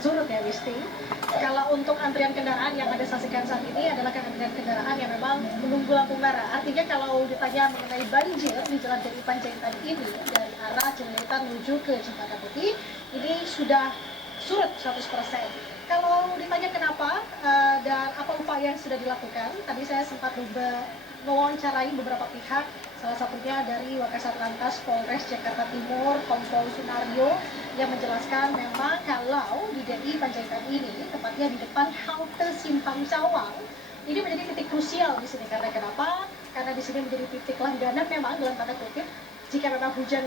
surut ya, Wisti. Kalau untuk antrian kendaraan yang Anda saksikan saat ini adalah antrian kendaraan yang memang menunggu lampu merah. Artinya kalau ditanya mengenai banjir di Jalan DI Panjaitan ini dari arah Cililitan menuju ke Cempaka Putih, ini sudah surut 100%. Kalau ditanya kenapa dan apa upaya yang sudah dilakukan, tadi saya sempat mewawancarai beberapa pihak, salah satunya dari Wakasat Lantas Polres Jakarta Timur, Kompol Sunario, yang menjelaskan memang kalau di DI Panjaitan ini, tepatnya di depan halte Simpang Cawang, ini menjadi titik krusial di sini. Karena kenapa? Karena di sini menjadi titik langganan memang dalam tanda kutip. Jika memang hujan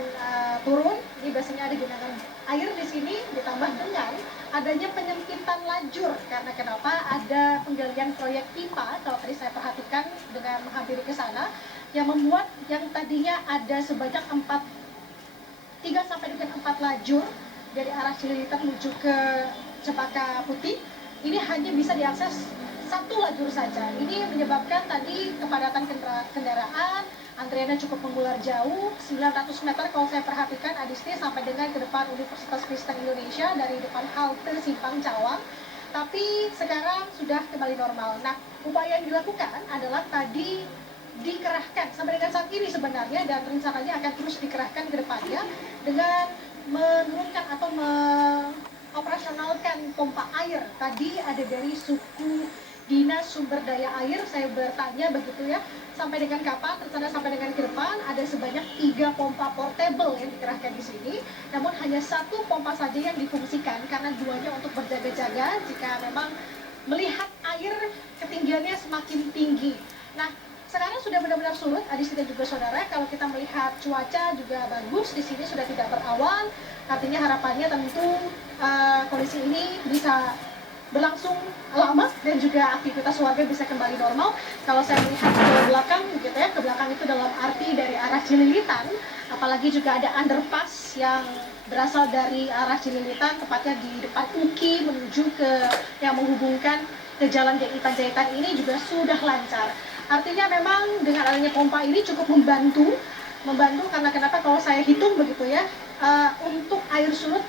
turun, ini biasanya ada genangan air di sini, ditambah dengan adanya penyempitan lajur. Karena kenapa? Ada penggalian proyek pipa, kalau tadi saya perhatikan dengan menghampiri ke sana, yang membuat yang tadinya ada sebanyak 3 sampai dengan 4 lajur dari arah Cililitan menuju ke Cempaka Putih, ini hanya bisa diakses 1 lajur saja. Ini menyebabkan tadi kepadatan kendaraan, antriannya cukup mengular jauh, 900 meter kalau saya perhatikan Adisti, sampai dengan ke depan Universitas Kristen Indonesia dari depan halte Simpang Cawang. Tapi sekarang sudah kembali normal. Nah, upaya yang dilakukan adalah tadi dikerahkan sampai dengan saat ini sebenarnya, dan rencananya akan terus dikerahkan ke depannya dengan menurunkan atau operasionalkan pompa air. Tadi ada dari suku Dinas Sumber Daya Air, saya bertanya begitu ya, sampai dengan kapan, rencana sampai dengan ke depan ada sebanyak 3 pompa portable yang dikerahkan di sini, namun hanya 1 pompa saja yang difungsikan karena 2-nya untuk berjaga-jaga jika memang melihat air ketinggiannya semakin tinggi. Nah, sekarang sudah benar-benar surut, Adisti dan juga saudara. Kalau kita melihat cuaca juga bagus, di sini sudah tidak berawan, artinya harapannya tentu kondisi ini bisa berlangsung lama dan juga aktivitas warga bisa kembali normal. Kalau saya melihat ke belakang gitu ya, ke belakang itu dalam arti dari arah Cililitan, apalagi juga ada underpass yang berasal dari arah Cililitan, tepatnya di depan UKI menuju ke yang menghubungkan ke Jalan DI Panjaitan ini juga sudah lancar. Artinya memang dengan adanya pompa ini cukup membantu karena kenapa, kalau saya hitung begitu ya, untuk air surut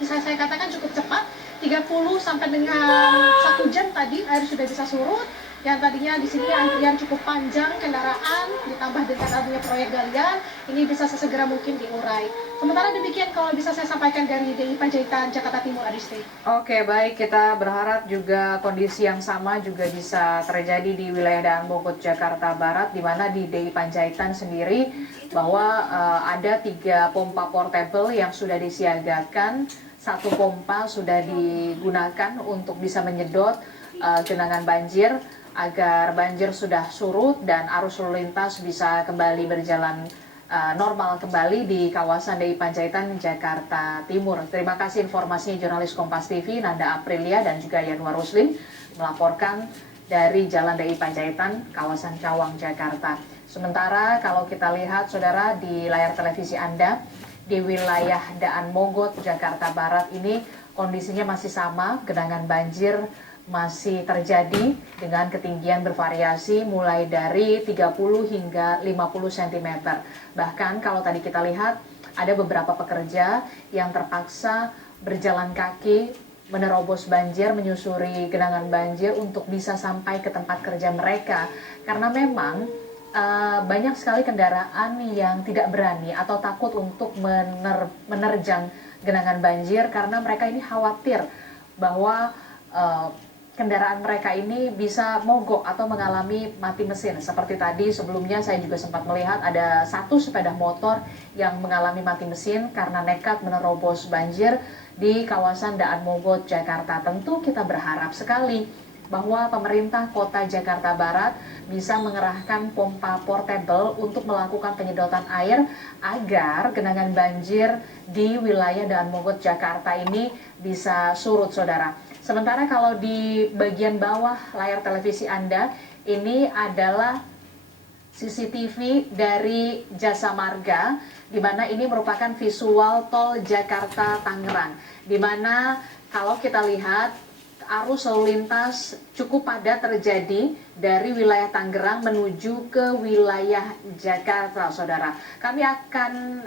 bisa saya katakan cukup cepat, 30 sampai dengan 1 jam tadi air sudah bisa surut. Yang tadinya di sini antrian cukup panjang kendaraan, ditambah dengan adanya proyek galian, ini bisa sesegera mungkin diurai. Sementara demikian kalau bisa saya sampaikan dari DI Panjaitan Jakarta Timur, Adisti. Oke, baik, kita berharap juga kondisi yang sama juga bisa terjadi di wilayah Daan Mogot Jakarta Barat, di mana di DI Panjaitan sendiri bahwa ada 3 pompa portable yang sudah disiagakan. 1 pompa sudah digunakan untuk bisa menyedot genangan banjir agar banjir sudah surut dan arus lalu lintas bisa kembali berjalan normal kembali di kawasan DI Panjaitan Jakarta Timur. Terima kasih informasinya jurnalis Kompas TV Nanda Aprilia dan juga Yanwar Ruslim melaporkan dari Jalan DI Panjaitan, kawasan Cawang, Jakarta. Sementara kalau kita lihat saudara di layar televisi Anda, di wilayah Daan Mogot Jakarta Barat ini kondisinya masih sama, genangan banjir masih terjadi dengan ketinggian bervariasi mulai dari 30 hingga 50 cm. Bahkan kalau tadi kita lihat ada beberapa pekerja yang terpaksa berjalan kaki menerobos banjir, menyusuri genangan banjir untuk bisa sampai ke tempat kerja mereka, karena memang banyak sekali kendaraan yang tidak berani atau takut untuk menerjang genangan banjir karena mereka ini khawatir bahwa kendaraan mereka ini bisa mogok atau mengalami mati mesin. Seperti tadi sebelumnya saya juga sempat melihat ada 1 sepeda motor yang mengalami mati mesin karena nekat menerobos banjir di kawasan Daan Mogot, Jakarta. Tentu kita berharap sekali bahwa pemerintah kota Jakarta Barat bisa mengerahkan pompa portable untuk melakukan penyedotan air agar genangan banjir di wilayah Daan Mogot, Jakarta ini bisa surut, saudara. Sementara kalau di bagian bawah layar televisi Anda, ini adalah CCTV dari Jasa Marga, di mana ini merupakan visual tol Jakarta Tangerang, di mana kalau kita lihat arus lalu lintas cukup padat terjadi dari wilayah Tangerang menuju ke wilayah Jakarta, saudara. Kami akan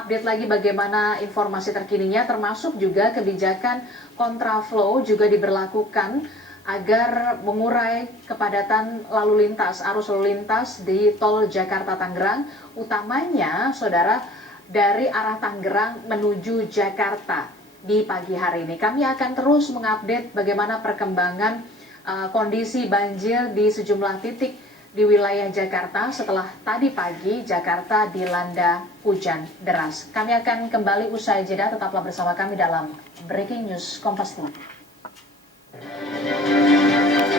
update lagi bagaimana informasi terkininya, termasuk juga kebijakan kontraflow juga diberlakukan agar mengurai kepadatan lalu lintas, arus lalu lintas di tol Jakarta Tangerang, utamanya, saudara, dari arah Tangerang menuju Jakarta di pagi hari ini. Kami akan terus mengupdate bagaimana perkembangan kondisi banjir di sejumlah titik di wilayah Jakarta setelah tadi pagi Jakarta dilanda hujan deras. Kami akan kembali usai jeda, tetaplah bersama kami dalam Breaking News Kompas TV.